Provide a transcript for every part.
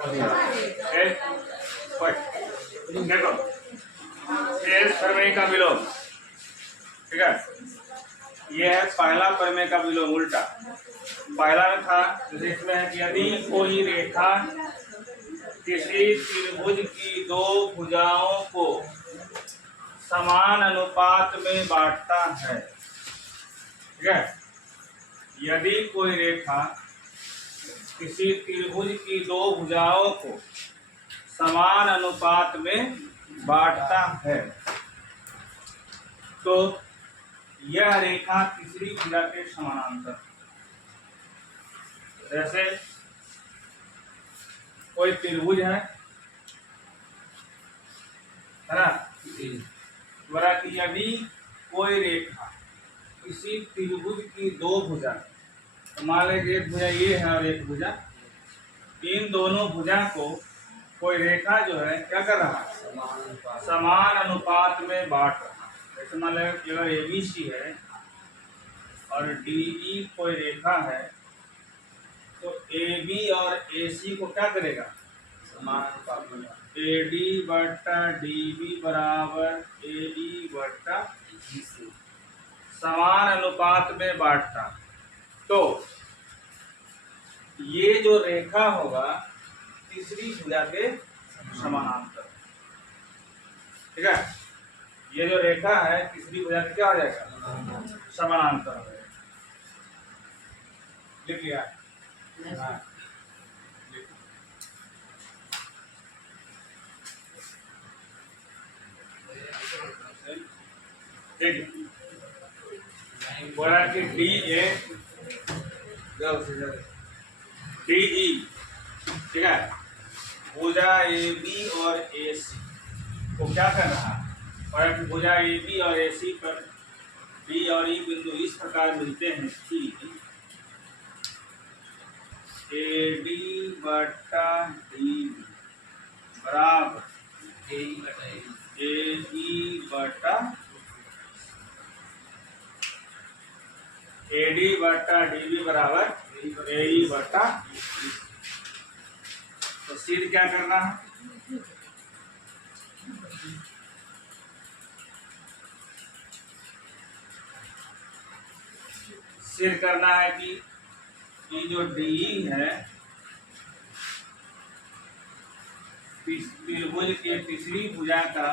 देखो शेष प्रमेय का विलोम, ठीक है। ये है पहला प्रमेय का विलोम उल्टा। पहला में था जिसमें है कि यदि कोई रेखा किसी त्रिभुज की दो भुजाओं को समान अनुपात में बांटता है, ठीक है। यदि कोई रेखा किसी त्रिभुज की दो भुजाओं को समान अनुपात में बांटता है तो यह रेखा तीसरी भुजा के समानांतर। जैसे कोई त्रिभुज है ना, बोला कि यदि कोई रेखा किसी त्रिभुज की दो भुजा, तो मान लीजिए एक भुजा ये है और एक भुजा, इन दोनों भुजा को कोई रेखा जो है क्या कर रहा है, समान अनुपात में बांट रहा है। जैसे मान लीजिए अगर ABC है और DE कोई रेखा है तो AB और AC को क्या करेगा, समान अनुपात में। AD बट्टा DB बराबर AE बट्टा BC, समान अनुपात में बांटता। तो ये जो रेखा होगा तीसरी भुजा के समानांतर, ठीक है। ये जो रेखा है तीसरी भुजा के क्या हो जाएगा, समानांतर हो जाएगा। लिख लिया? हाँ। ठीक है, बोला कि DE, ठीक है, भुजा AB और AC को क्या कर रहा है, और भुजा AB और AC पर B और E बिंदु इस प्रकार मिलते हैं कि AD बट्टा DB बराबर AE बट्टा AD बट्टा DB बराबर AE बट्टा। तो सिद्ध क्या करना है, सिद्ध करना है कि ये जो DE है त्रिभुज के तीसरी भुजा का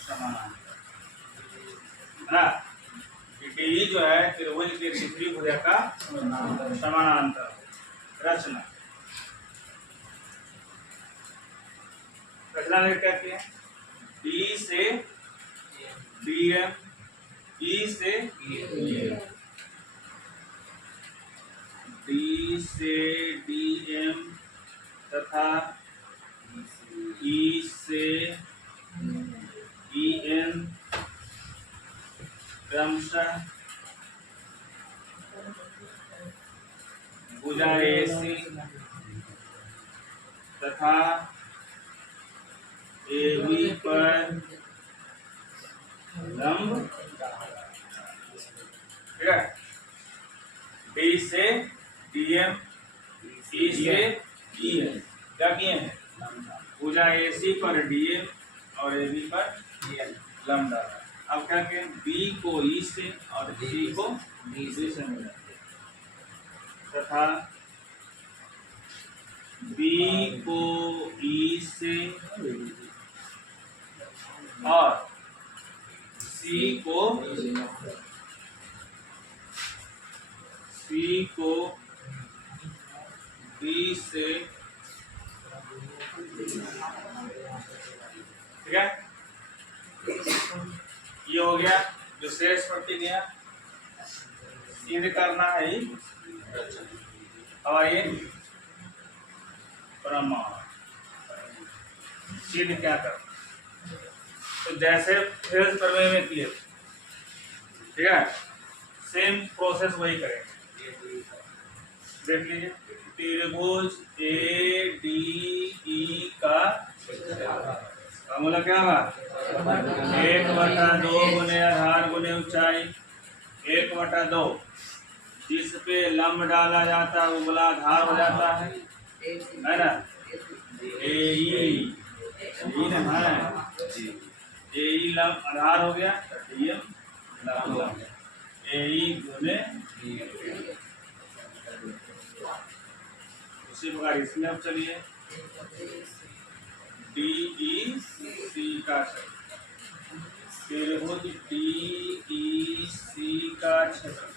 समानांतर है। DE जो है त्रिभुज के तीसरी भुजा का समानांतर रचना। रचना में क्या किया, D से DM, E से EM, D से DM तथा E से EN क्रमशः भुजा AC तथा AB पर लंब, ठीक है। D से DM, E से EN क्या किए हैं, भुजा AC पर DM और AB पर लंब डाला। अब क्या कहें, B को E से और C को D से मिला तथा B को E से और C को D से, ठीक है। ये हो गया जो शेष पट्टी गया, सिद्ध करना है ही। अब आइए प्रमाण सिद्ध क्या कर, तो जैसे फेज प्रमेय में किए, ठीक है, सेम प्रोसेस वही करेंगे। देख लीजिए, त्रिभुज ADE का फॉर्मूला क्या हुआ, 1/2 गुने आधार गुने ऊंचाई 1/2, जिस पे लंब डाला जाता है वो बला आधार हो जाता है, है ना, ए ई ना है, ए ई लंब आधार हो गया, डीएम लंब, ए ई गुने उसी प्रकार इसमें अब चलिए डी ई सी का त्रिभुज डी ई सी का क्षेत्रफल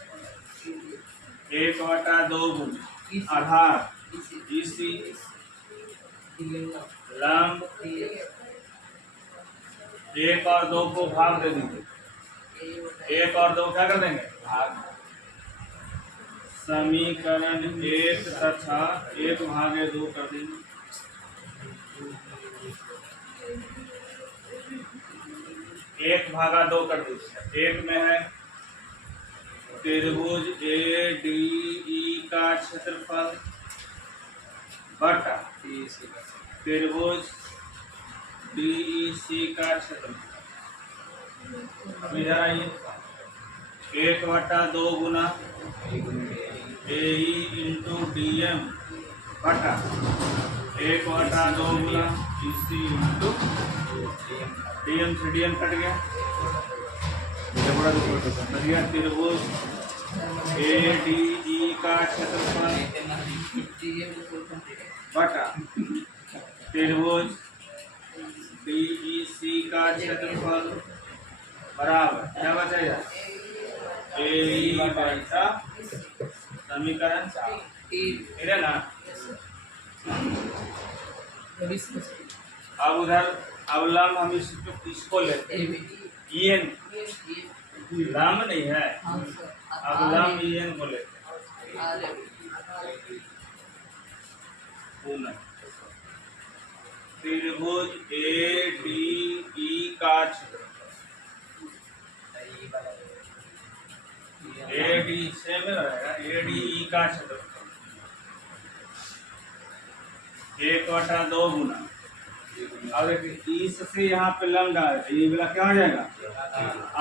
1/2 गुना आधार इसी लंब 1 और 2 को भाग दे देंगे, 1 और 2 क्या कर देंगे भाग। समीकरण 1 तथा 1/2 कर देंगे। 1/2 कर दीजिए। 1 में है त्रिभुज ए डी ई का क्षेत्रफल बटा त्रिभुज डी ई सी का क्षेत्रफल। अब इधर आइए 1/2 गुना ए ई इंटू डी एम बटा 1/2 गुना ई सी इंटू डी एम से डी एम कट गया, त्रिभुज ए डी ई का क्षेत्रफल बटा त्रिभुज डी ई सी का क्षेत्रफल बराबर क्या बचेगा ए ई बटा समीकरण 4 है ना। अब उधर अब लंब हम इसको लेते हैं एन, लंब नहीं है, अब लंब एन को लेते हैं त्रिभुज ए डी ई का क्षेत्रफल ए डी से में रहेगा ए डी ई का क्षेत्रफल 1/2 गुना। अब देखिए इस से यहाँ पे लंब डाल ये वाला क्या हो जाएगा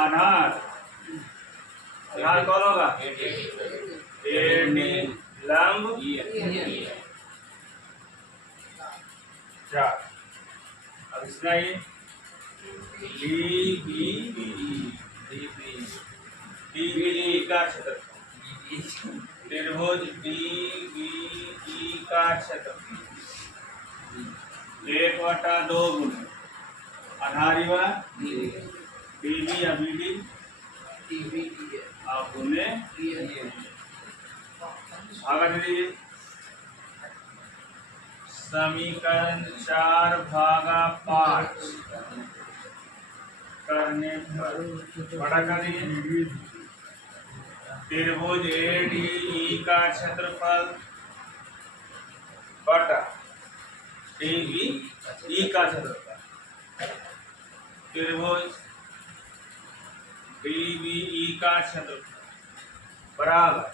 आधार, आधार कौन होगा ए डी लंब 4। अब इसका ये डी बी का क्षेत्रफल त्रिभुज डी बी ई का क्षेत्रफल 1/2 गुना आधारी वाला डी बी या बी डी आप गुने भागा दे दीजिए। समीकरण 4/5 करने पर बड़ा कर दीजिए त्रिभुज ए डी ई का क्षेत्रफल बटा डी बी ई का क्षेत्रफल त्रिभुज डी बी ई का क्षेत्रफल बराबर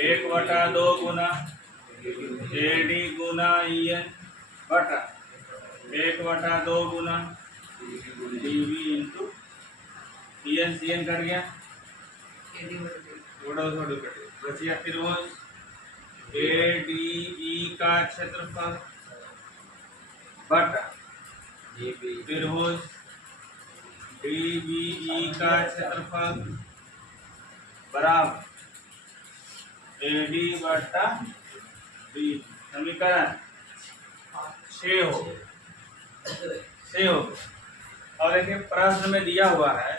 1/2 गुना A D Guna E N बटा 1/2 गुना D B into E N C N कट गया बचिया त्रिभुज ए डी ई का क्षेत्रफल बटा त्रिभुज डी बी ई का क्षेत्रफल बराबर ए डी बटा डी। समीकरण 6 हो। और देखिए प्रश्न में दिया हुआ है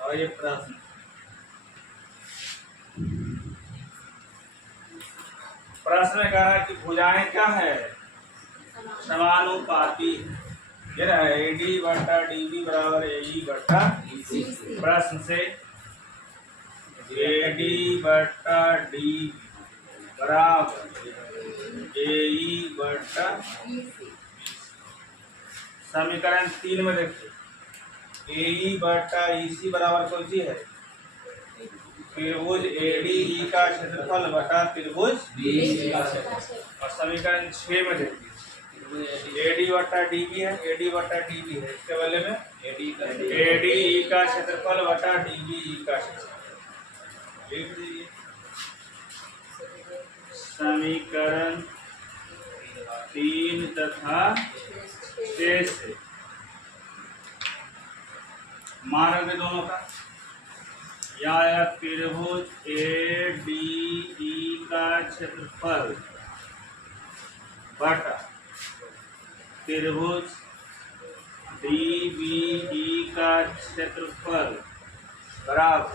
और ये प्रश्न में कहा है कि भुजाएं क्या है समानुपाती। ये ना ए डी बटा डी बी बराबर ए ई बटा प्रश्न से ए डी बटा डी बराबर ए ई बटा। समीकरण 3 में देखिए ए ई बटा ई सी बराबर कौन सी है त्रिभुज ए डी ई का क्षेत्रफल बटा त्रिभुज बी सी का क्षेत्रफल। और समीकरण 6 में देखिए ए डी बटा डी बी है, ए डी बटा डी बी है, इसके बदले में ए डी ई का क्षेत्रफल बटा डी बी ई का क्षेत्रफल लिख दीजिए। समीकरण 3 तथा 6 से मार्ग दोनों का या त्रिभुज ADE का क्षेत्रफल बटा त्रिभुज DBE का क्षेत्रफल बराबर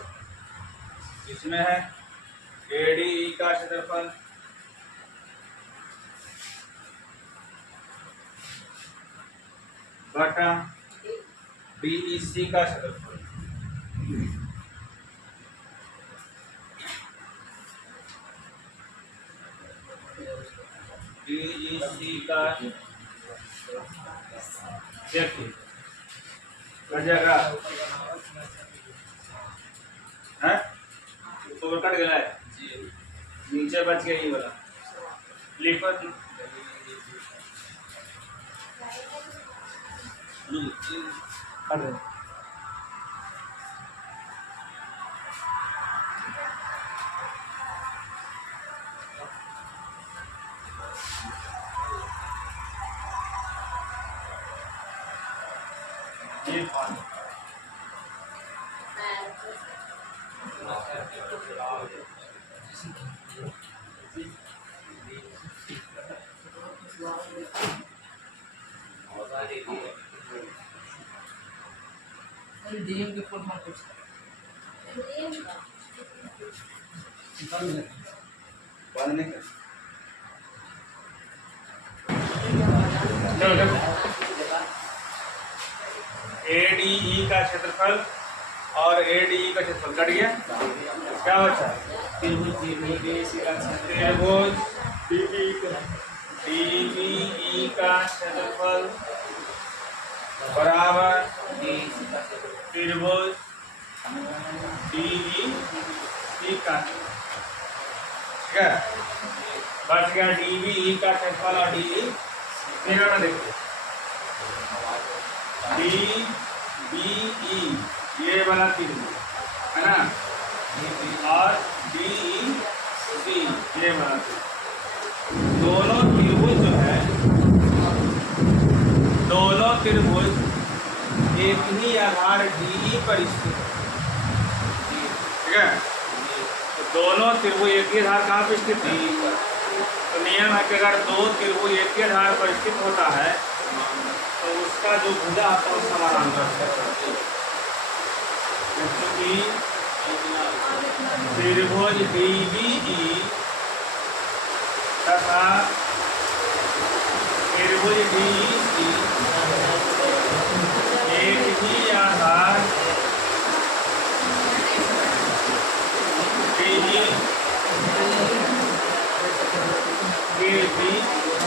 इसमें है ADE का क्षेत्रफल बटा BEC का क्षेत्रफल। BEC का देखिए कट जाएगा है ऊपर कट गया है नीचे बच गया ये वाला लिखो ये डीएम के फुल फॉर्म कुछ बंद नहीं कर ADE का क्षेत्रफल और ADE का क्षेत्रफल कट गया क्या बचा त्रिभुज DBE का क्षेत्रफल बराबर त्रिभुज DBE का ठीक है बच गया DBE का क्षेत्रफल और DE तीनों में देखो DBE ये वाला त्रिभुज है ना और DEC ये वाला दोनों त्रिभुज जो है दोनों त्रिभुज एक ही आधार DE पर स्थित है ठीक है तो दोनों त्रिभुज एक ही आधार कहाँ पर स्थित है तो नियम है कि अगर दो त्रिभुज एक ही आधार पर स्थित होता है तो उसका जो भुजा होता है वो समानांतर क्योंकि त्रिभुज DBE तथा त्रिभुज DEC एक ही आधार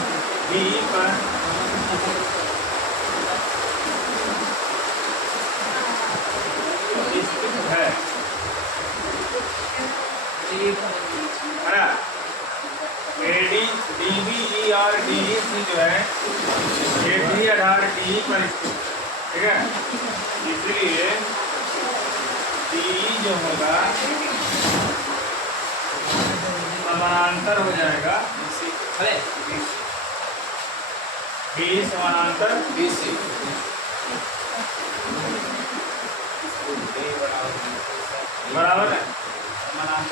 DE पर स्थित है DBE और DEC जो है एक ही आधार DE पर स्थित ठीक है इसलिए DE जो होगा समानांतर हो जाएगा DE समानांतर BC बराबर है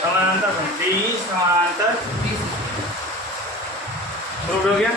समानांतर DE समानांतर प्रूव हो गया।